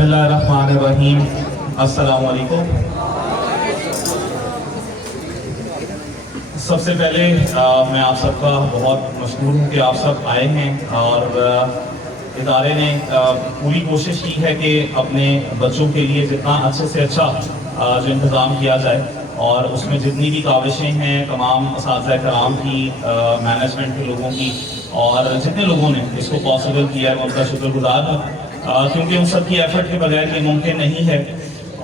بسم اللہ الرحمن الرحیم. السلام علیکم. سب سے پہلے میں آپ سب کا بہت مشکور ہوں کہ آپ سب آئے ہیں اور ادارے نے پوری کوشش کی ہے کہ اپنے بچوں کے لیے جتنا اچھے سے اچھا جو انتظام کیا جائے اور اس میں جتنی بھی کاوشیں ہیں تمام اساتذہ کرام کی، مینجمنٹ کے لوگوں کی اور جتنے لوگوں نے اس کو پاسبل کیا ہے میں ان کا شکر گزار ہوں، کیونکہ ان سب کی ایفرٹ کے بغیر یہ ممکن نہیں ہے.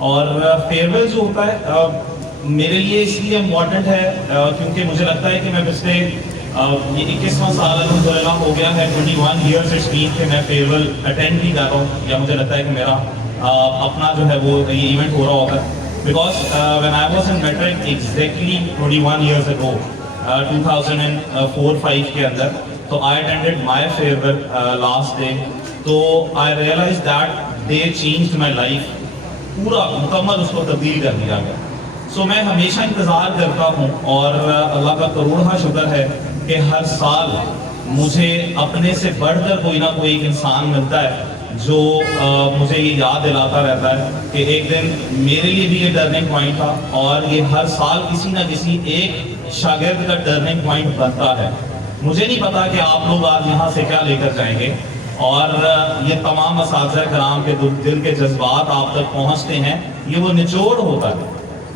اور فیئرویل جو ہوتا ہے میرے لیے اس لیے امپورٹنٹ ہے کیونکہ مجھے لگتا ہے کہ میں پچھلے یہ 21واں سال الحمدللہ ہو گیا ہے، 21 ایئرس اٹس بین کہ میں فیئرویل اٹینڈ بھی کر رہا ہوں، یا مجھے لگتا ہے کہ میرا اپنا جو ہے وہ یہ ایونٹ ہو رہا ہوتا ہے. Because when I was in matric exactly 21 years ago 2004-5 کے اندر، تو I attended my farewell last day. تو I realize that day changed my life, پورا مکمل اس کو تبدیل کر دیا گیا. سو میں ہمیشہ انتظار کرتا ہوں اور اللہ کا کروڑہ شکر ہے کہ ہر سال مجھے اپنے سے بڑھ کر کوئی نہ کوئی ایک انسان ملتا ہے جو مجھے یہ یاد دلاتا رہتا ہے کہ ایک دن میرے لیے بھی یہ ٹرننگ پوائنٹ تھا، اور یہ ہر سال کسی نہ کسی ایک شاگرد کا ٹرننگ پوائنٹ بنتا ہے. مجھے نہیں پتا کہ آپ لوگ آج یہاں سے کیا لے کر جائیں گے، اور یہ تمام اساتذہ کرام کے دل کے جذبات آپ تک پہنچتے ہیں. یہ وہ نچوڑ ہوتا ہے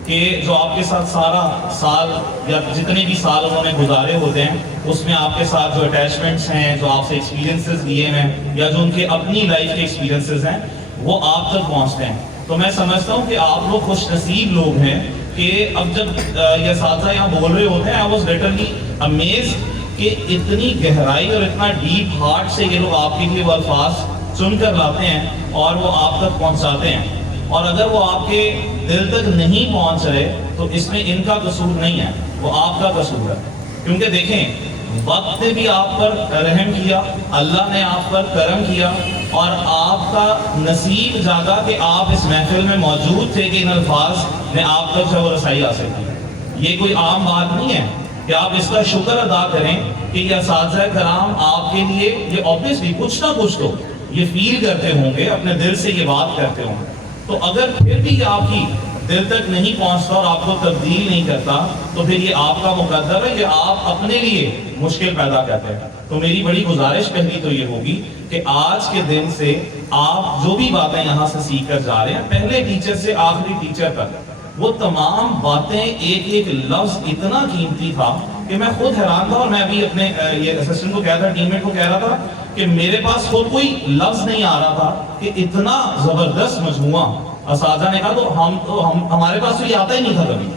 کہ جو آپ کے ساتھ سارا سال یا جتنے بھی سال انہوں نے گزارے ہوتے ہیں اس میں آپ کے ساتھ جو اٹیچمنٹس ہیں، جو آپ سے ایکسپیرینسز لیے ہیں، یا جو ان کے اپنی لائف کے ایکسپیرینسز ہیں وہ آپ تک پہنچتے ہیں. تو میں سمجھتا ہوں کہ آپ لوگ خوش نصیب لوگ ہیں کہ اب جب یہ اساتذہ یہاں بول رہے ہوتے ہیں آئی واز لٹرلی امیزڈ کہ اتنی گہرائی اور اتنا ڈیپ ہارٹ سے یہ لوگ آپ کے لیے وہ الفاظ چن کر لاتے ہیں اور وہ آپ تک پہنچاتے ہیں. اور اگر وہ آپ کے دل تک نہیں پہنچ رہے تو اس میں ان کا قصور نہیں ہے، وہ آپ کا قصور ہے. کیونکہ دیکھیں وقت نے بھی آپ پر رحم کیا، اللہ نے آپ پر کرم کیا، اور آپ کا نصیب جاگا کہ آپ اس محفل میں موجود تھے کہ ان الفاظ نے آپ تک جو رسائی حاصل کی. یہ کوئی عام بات نہیں ہے کہ آپ اس کا شکر ادا کریں کہ یہ اساتذہ کرام آپ کے لیے یہ obviously کچھ نہ کچھ تو یہ فیل کرتے ہوں گے، اپنے دل سے یہ بات کرتے ہوں گے. تو اگر پھر بھی یہ آپ کی دل تک نہیں پہنچتا اور آپ کو تبدیل نہیں کرتا تو پھر یہ آپ کا مقدر ہے، یہ آپ اپنے لیے مشکل پیدا کرتے ہیں. تو میری بڑی گزارش پہلی تو یہ ہوگی کہ آج کے دن سے آپ جو بھی باتیں یہاں سے سیکھ کر جا رہے ہیں، پہلے ٹیچر سے آخری ٹیچر تک، وہ تمام باتیں ایک ایک لفظ اتنا قیمتی تھا کہ میں خود حیران تھا. اور میں ابھی اپنے یہ اسسٹنٹ کو کہہ رہا تھا، ٹیم میٹ کو کہہ رہا تھا کہ میرے پاس خود کوئی لفظ نہیں آ رہا تھا کہ اتنا زبردست مجموعہ اساتذہ نے کہا. تو ہمارے پاس تو یہ آتا ہی نہیں تھا کبھی.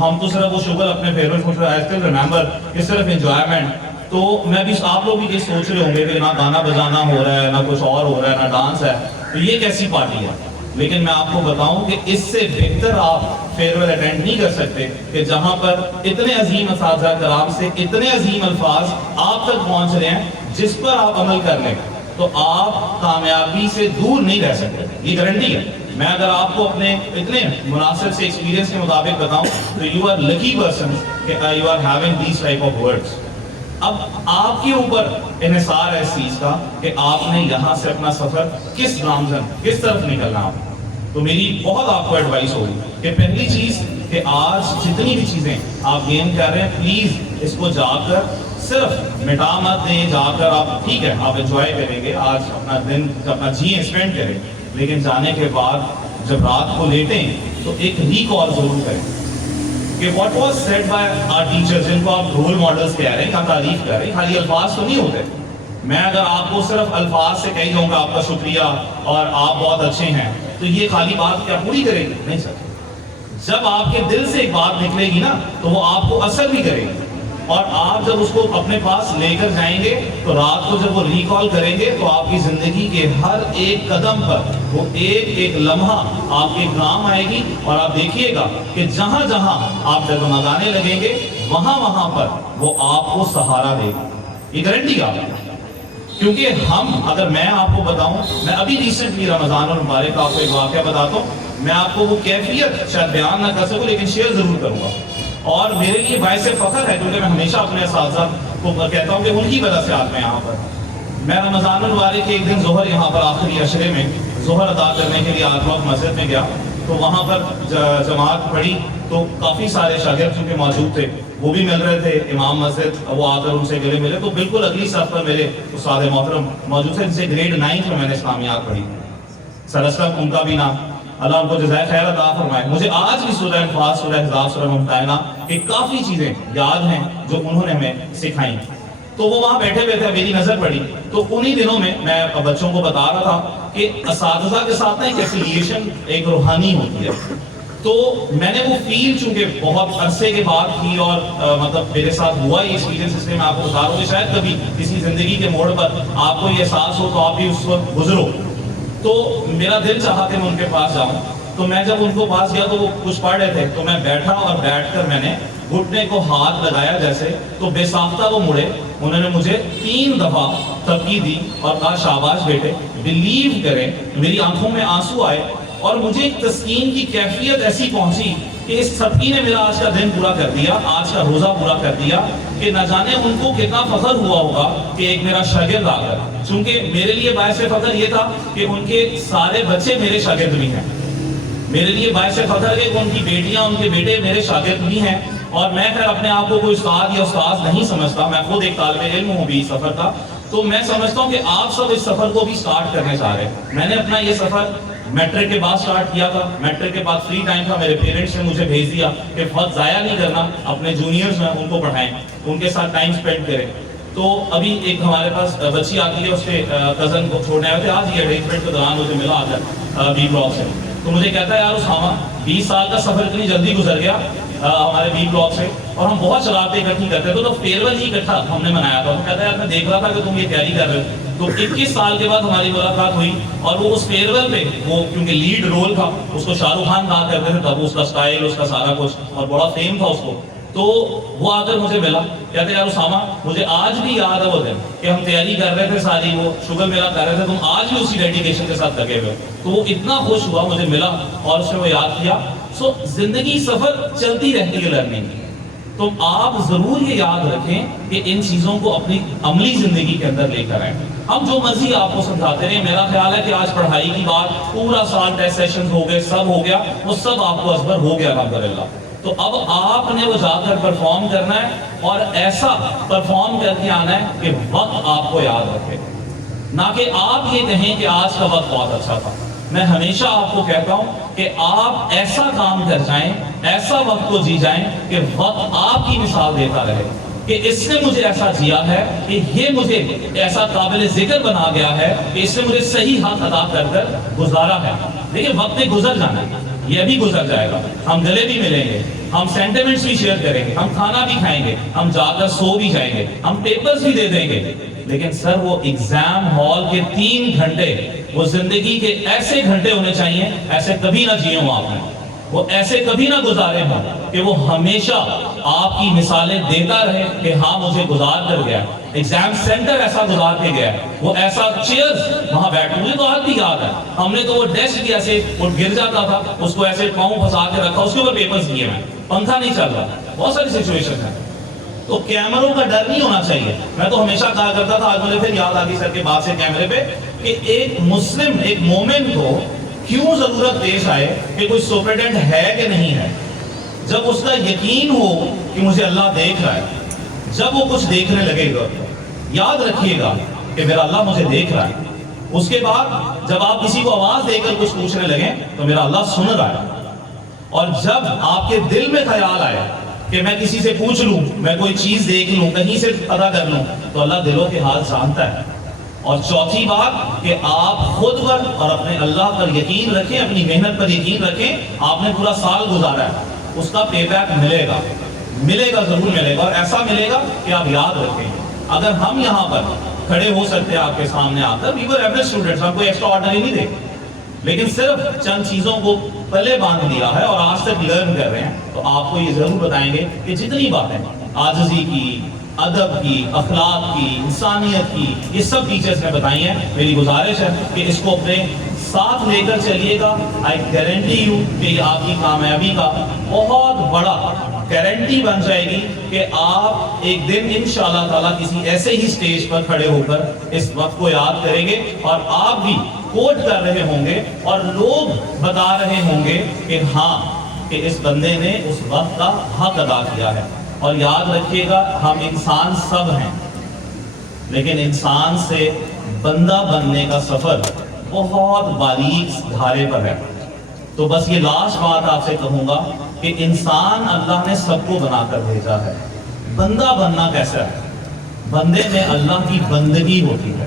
ہم تو صرف وہ شغل اپنے فیوریٹ کو آئی اسٹل ریمبر کہ صرف انجوائمنٹ. تو میں بھی آپ لوگ بھی یہ سوچ رہے ہوں گے کہ نہ گانا بجانا ہو رہا ہے، نہ کچھ اور ہو رہا ہے، نہ ڈانس ہے، تو یہ کیسی پارٹی ہے. لیکن میں آپ کو بتاؤں کہ اس سے بہتر آپ فیئرویل اٹینڈ نہیں کر سکتے کہ جہاں پر اتنے عظیم اساتذہ کرام سے اتنے عظیم الفاظ آپ تک پہنچ رہے ہیں جس پر آپ عمل کر لیں تو آپ کامیابی سے دور نہیں رہ سکتے. یہ گارنٹی ہے. میں اگر آپ کو اپنے اتنے مناسب سے ایکسپیرینس کے مطابق بتاؤں تو یو آر لکی پرسن کہ you are having these type of words. اب آپ کے اوپر انحصار ہے اس چیز کا کہ آپ نے یہاں سے اپنا سفر کس گامزن کس طرف نکلنا ہے. تو میری بہت آپ کو ایڈوائس ہوگی کہ پہلی چیز کہ آج جتنی بھی چیزیں آپ گیم کر رہے ہیں پلیز اس کو جا کر صرف مٹا مت دیں. جا کر آپ ٹھیک ہے آپ انجوائے کریں گے، آج اپنا دن اپنا جی اسپینڈ کریں، لیکن جانے کے بعد جب رات کو لیٹیں تو ایک ریکال ضرور کریں کہ what was said by our teacher, جن کو آپ رول ماڈلز کہہ رہے ہیں یا تعریف کر رہے ہیں. خالی الفاظ تو نہیں ہوتے. میں اگر آپ کو صرف الفاظ سے کہی جاؤں گا آپ کا شکریہ اور آپ بہت اچھے ہیں تو یہ خالی بات کیا پوری کرے گی؟ نہیں سر. جب آپ کے دل سے ایک بات نکلے گی نا تو وہ آپ کو اثر بھی کرے گی، اور آپ جب اس کو اپنے پاس لے کر جائیں گے تو رات کو جب وہ ریکال کریں گے تو آپ کی زندگی کے ہر ایک قدم پر وہ ایک ایک لمحہ آپ کے کام آئے گی. اور آپ دیکھیے گا کہ جہاں جہاں آپ ڈگمگانے لگیں گے وہاں وہاں پر وہ آپ کو سہارا دے گا. یہ گارنٹی کا. کیونکہ اگر میں آپ کو بتاؤں، میں ابھی ریسنٹلی رمضان المبارک کا آپ کو ایک واقعہ بتاتا ہوں. میں آپ کو وہ کیفیت شاید بیان نہ کر سکوں لیکن شیئر ضرور کروں گا، اور میرے لیے باعث فخر ہے کیونکہ میں ہمیشہ اپنے اساتذہ کو کہتا ہوں کہ ان کی وجہ سے آج میں یہاں پر. میں رمضان المبارک کے ایک دن ظہر یہاں پر آخری عشرے میں ظہر ادا کرنے کے لیے آج وقت مسجد میں گیا تو وہاں پر جماعت پڑھی تو کافی سارے شاگرد چونکہ موجود تھے وہ بھی مل رہے تھے، امام مسجد وہ آ کر ان سے گلے ملے، تو بالکل اگلی صف پر میرے استاد محترم موجود تھے جن سے گریڈ 9 میں میں نے اسلامیات پڑھی، سر اسلم ان کا بھی نام، اللہ ان کو جزائے خیر عطا فرمائے۔ مجھے آج بھی سورہ انفال، سورہ احزاب، سورہ ممتحنہ کہ کافی چیزیں یاد ہیں جو انہوں نے ہمیں سکھائیں۔ تو وہ وہاں بیٹھے ہوئے تھے، میری نظر پڑی تو انہی دنوں میں بچوں کو بتا رہا تھا کہ اساتذہ کے ساتھ نا ایک ایفیلیشن ایک روحانی ہوتی ہے، تو میں نے وہ فیل چونکہ بہت عرصے کے بعد کی اور مطلب میرے ساتھ ہوا یہ ایکسپیرینس، اس لیے میں آپ کو بتا رہا ہوں کہ شاید کبھی کسی زندگی کے موڑ پر آپ کو یہ احساس ہو تو آپ بھی اس وقت گزرو۔ تو میرا دل چاہا کہ میں ان کے پاس جاؤں، تو میں جب ان کو پاس گیا تو وہ کچھ پڑھ رہے تھے، تو میں بیٹھا اور بیٹھ کر میں نے گھٹنے کو ہاتھ لگایا جیسے، تو بے ساختہ وہ مڑے، انہوں نے مجھے 3 دفعہ تھپکی دی اور کہا شاباش بیٹے، بلیو کریں میری آنکھوں میں آنسو آئے اور مجھے ایک تسکین کی کیفیت ایسی پہنچی کہ اس تھپکی نے میرا آج کا دن پورا کر دیا، آج کا روزہ پورا کر دیا، کہ نہ جانے ان کو کتنا فخر ہوا ہوگا کہ ایک میرا شاگرد آ گیا، چونکہ میرے لیے باعث فخر یہ تھا کہ ان کے سارے بچے میرے شاگرد بھی ہیں، میرے لیے باعث فخر ہے کہ ان کی بیٹیاں ان کے بیٹے میرے شاگرد بھی ہیں، اور میں خیر اپنے آپ کو کوئی استاد یا استاذ نہیں سمجھتا، میں خود ایک طالب علم ہوں بھی اس سفر کا، تو میں سمجھتا ہوں کہ آپ سب اس سفر کو بھی سٹارٹ کرنے چاہ رہے ہیں۔ میں نے اپنا یہ سفر میٹرک کے بعد سٹارٹ کیا تھا، میٹرک کے بعد فری ٹائم تھا، میرے پیرنٹس نے مجھے بھیج دیا کہ وقت ضائع نہیں کرنا، اپنے جونیئرز ہیں ان کو پڑھائیں، ان کے ساتھ ٹائم سپینڈ کریں۔ تو ابھی ایک ہمارے پاس بچی آتی ہے، اس کے کزن کو چھوڑنے آئے تھے، آج یہ ارینجمنٹ کے دوران مجھے ملا آتا بی بلاک سے، تو مجھے کہتا ہے یار اسامہ 20 سال کا سفر اتنی جلدی گزر گیا ہمارے بی بلاک سے، اور ہم بہت شرارتیں اکٹھی کرتے تھے، تو فیئرویل ہی اکٹھا ہم نے منایا تھا۔ تو کہتا ہے یار میں دیکھ رہا تھا کہ تم یہ تیاری کر رہے ہو، تو 21 سال کے بعد ہماری ملاقات ہوئی، اور وہ اس فیئرویل میں وہ کیونکہ لیڈ رول تھا، اس کو شاہ رخ خان کہا کرتے تھے تب، اس کا سٹائل، اس کا سارا کچھ، اور بڑا فیم تھا اس کو، تو وہ آ کر مجھے ملا، کہتے یار اسامہ مجھے آج بھی یاد ہے وہ دن کہ ہم تیاری کر رہے تھے ساری، وہ شوگر میرا کر رہے تھے، تم آج بھی اسی ڈیڈیکیشن کے ساتھ لگے ہوئے۔ تو وہ اتنا خوش ہوا، مجھے ملا اور اس نے وہ یاد کیا۔ سو زندگی سفر چلتی رہتی ہے لرننگ کی، تو آپ ضرور یہ یاد رکھیں کہ ان چیزوں کو اپنی عملی زندگی کے اندر لے کر آئیں۔ ہم جو مرضی آپ کو سمجھاتے رہیں، میرا خیال ہے کہ آج پڑھائی کی بات پورا سال ٹیسٹ سیشن ہو گئے، سب ہو گیا، وہ سب آپ کو ازبر ہو گیا الحمدللہ۔ تو اب آپ نے وہ جا کر پرفارم کرنا ہے، اور ایسا پرفارم کر کے آنا ہے کہ وقت آپ کو یاد رکھے، نہ کہ آپ یہ کہیں کہ آج کا وقت بہت اچھا تھا۔ میں ہمیشہ آپ کو کہتا ہوں کہ آپ ایسا کام کر جائیں، ایسا وقت کو جی جائیں کہ وقت آپ کی مثال دیتا رہے کہ اس نے مجھے ایسا جیا ہے کہ یہ مجھے ایسا قابل ذکر بنا گیا ہے کہ اس نے مجھے صحیح حق ادا کر کر گزارا ہے۔ دیکھیں وقت نے گزر جانا ہے، یہ بھی گزر جائے گا، ہم گلے بھی ملیں گے، ہم سینٹیمنٹس بھی شیئر کریں گے، ہم کھانا بھی کھائیں گے، ہم جا کر سو بھی جائیں گے، ہم پیپرز بھی دے دیں گے، لیکن سر وہ ایگزام ہال کے 3 گھنٹے وہ زندگی کے ایسے گھنٹے ہونے چاہیے، ایسے کبھی نہ جیے ہوں آپ نے، وہ ایسے کبھی نہ گزارے ہوں کہ وہ ہمیشہ آپ کی مثالیں دیتا رہے کہ ہاں مجھے گزار کر گیا، ایگزام سینٹر ایسا گزار کے گیا، وہ ایسا چیئرز وہاں بیٹھ، مجھے تو آج بھی یاد ہے، ہم نے تو وہ ڈیسک بھی ایسے وہ گر جاتا تھا، اس کو ایسے پاؤں پھنسا کے رکھا، اس کے اوپر پیپرز کیے میں، پنکھا نہیں چل رہا، بہت ساری سچویشن ہیں۔ تو کیمروں کا ڈر نہیں ہونا چاہیے۔ میں تو ہمیشہ کہا کرتا تھا، آج مجھے پھر یاد آ گئی سر کے بعد سے کیمرے پہ، کہ ایک مسلم، ایک مومن کو کیوں ضرورت پیش آئے کہ کوئی سپرڈنٹ ہے کہ نہیں ہے، جب اس کا یقین ہو کہ مجھے اللہ دیکھ رہا ہے، جب وہ کچھ دیکھنے لگے گا، یاد رکھیے گا کہ میرا اللہ مجھے دیکھ رہا ہے۔ اس کے بعد جب آپ کسی کو آواز دے کر کچھ پوچھنے لگیں تو میرا اللہ سن رہا ہے، اور جب آپ کے دل میں خیال آئے کہ میں کسی سے پوچھ لوں، میں کوئی چیز دیکھ لوں، کہیں سے پتہ کر لوں، تو اللہ دلوں کے حال جانتا ہے۔ اور چوتھی بات کہ آپ خود پر اور اپنے اللہ پر یقین رکھیں، اپنی محنت پر یقین رکھیں، آپ نے پورا سال گزارا ہے، اس کا پے بیک ملے گا، ملے گا، ضرور ملے گا، اور ایسا ملے گا کہ آپ یاد رکھیں۔ اگر ہم یہاں پر کھڑے ہو سکتے ہیں آپ کے سامنے آ کر، وی ور ایوریج اسٹوڈنٹس، ہم کوئی ایکسٹرا آرڈنری نہیں دیکھتے، لیکن صرف چند چیزوں کو پلے باندھ دیا ہے اور آج تک لرن کر رہے ہیں، تو آپ کو یہ ضرور بتائیں گے کہ جتنی باتیں عاجزی کی، ادب کی، اخلاق کی، انسانیت کی، یہ سب ٹیچرز نے بتائی ہیں، میری گزارش ہے کہ اس کو اپنے ساتھ لے کر چلیے گا۔ آئی گارنٹی یو کہ یہ آپ کی کامیابی کا بہت بڑا گارنٹی بن جائے گی کہ آپ ایک دن انشاءاللہ تعالیٰ کسی ایسے ہی سٹیج پر کھڑے ہو کر اس وقت کو یاد کریں گے، اور آپ بھی کوٹ کر رہے ہوں گے اور لوگ بتا رہے ہوں گے کہ ہاں کہ اس بندے نے اس وقت کا حق ادا کیا ہے. اور یاد رکھیے گا ہم انسان سب ہیں، لیکن انسان سے بندہ بننے کا سفر بہت باریک دھارے پر ہے. تو بس یہ لاسٹ بات آپ سے کہوں گا کہ انسان اللہ نے سب کو بنا کر بھیجا ہے. بندہ بننا کیسا ہے؟ بندے میں اللہ کی بندگی ہوتی ہے،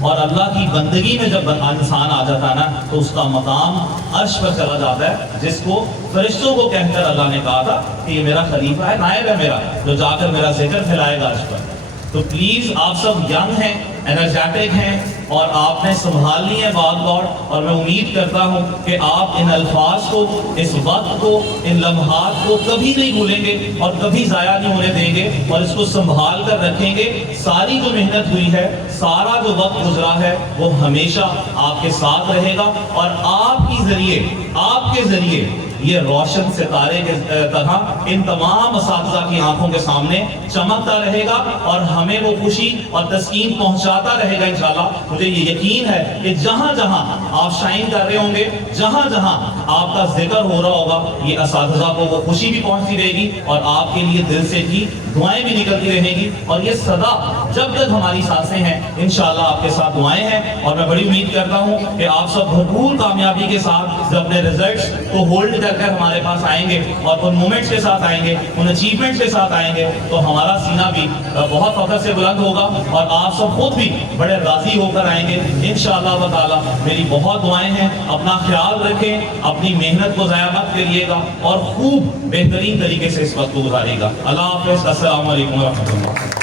اور اللہ کی بندگی میں جب انسان آ جاتا ہے نا تو اس کا مقام عرش پر چلا جاتا ہے، جس کو فرشتوں کو کہہ کر اللہ نے کہا تھا کہ یہ میرا خلیفہ ہے، نائب ہے میرا، جو جا کر میرا ذکر پھیلائے گا عرش پر. تو پلیز آپ سب ینگ ہیں، انرجیٹک ہیں، اور آپ نے سنبھالنی ہے بات دوڑ، اور میں امید کرتا ہوں کہ آپ ان الفاظ کو، اس وقت کو، ان لمحات کو کبھی نہیں بھولیں گے اور کبھی ضائع نہیں ہونے دیں گے، اور اس کو سنبھال کر رکھیں گے. ساری جو محنت ہوئی ہے، سارا جو وقت گزرا ہے، وہ ہمیشہ آپ کے ساتھ رہے گا، اور آپ کے ذریعے یہ روشن ستارے کے طرح ان تمام اساتذہ کی آنکھوں کے سامنے چمکتا رہے گا، اور ہمیں وہ خوشی اور تسکین پہنچاتا رہے گا انشاءاللہ. مجھے یہ یقین ہے کہ جہاں جہاں آپ شائن کر رہے ہوں گے، جہاں جہاں آپ کا ذکر ہو رہا ہوگا، یہ اساتذہ کو وہ خوشی بھی پہنچتی رہے گی، اور آپ کے لیے دل سے بھی دعائیں بھی نکلتی رہیں گی. اور یہ صدا جب تک ہماری سانسیں ہیں انشاءاللہ آپ کے ساتھ دعائیں ہیں. اور میں بڑی امید کرتا ہوں کہ آپ سب بھرپور کامیابی کے ساتھ اپنے رزلٹس کو ہولڈ کر ہمارے پاس آئیں گے، اور ان مومنٹس کے ساتھ آئیں گے، ان اچیومنٹس کے ساتھ آئیں گے، تو ہمارا سینہ بھی بہت فخر سے بلند ہوگا، اور آپ سب خود بھی بڑے راضی ہو کر آئیں گے انشاءاللہ تعالی. میری بہت دعائیں ہیں. اپنا خیال رکھیں، اپنی محنت کو ضائع مت کریے گا، اور خوب بہترین طریقے سے اس وقت کو گزاریے گا. اللہ حافظ. السلام علیکم ورحمۃ اللہ.